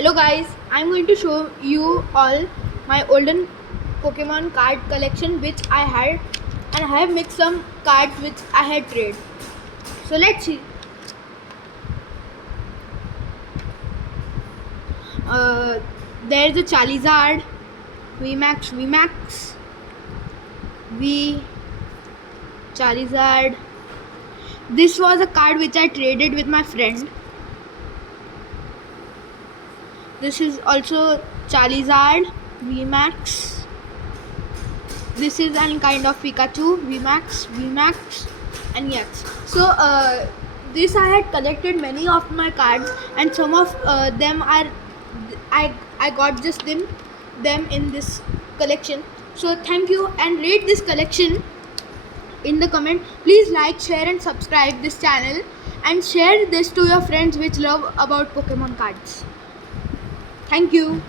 Hello guys, I'm going to show you all my olden Pokemon card collection which I had, and I have mixed some cards which I had traded. So let's see. Uh, there's a Charizard, VMAX, V, Charizard. This was a card which I traded with my friend. This is also Charizard, VMAX. This is an kind of Pikachu, VMAX, and yes. So this I had collected many of my cards, and some of them are I got just them in this collection. So thank you, and rate this collection in the comment. Please like, share, and subscribe this channel, and share this to your friends which love about Pokemon cards. Thank you.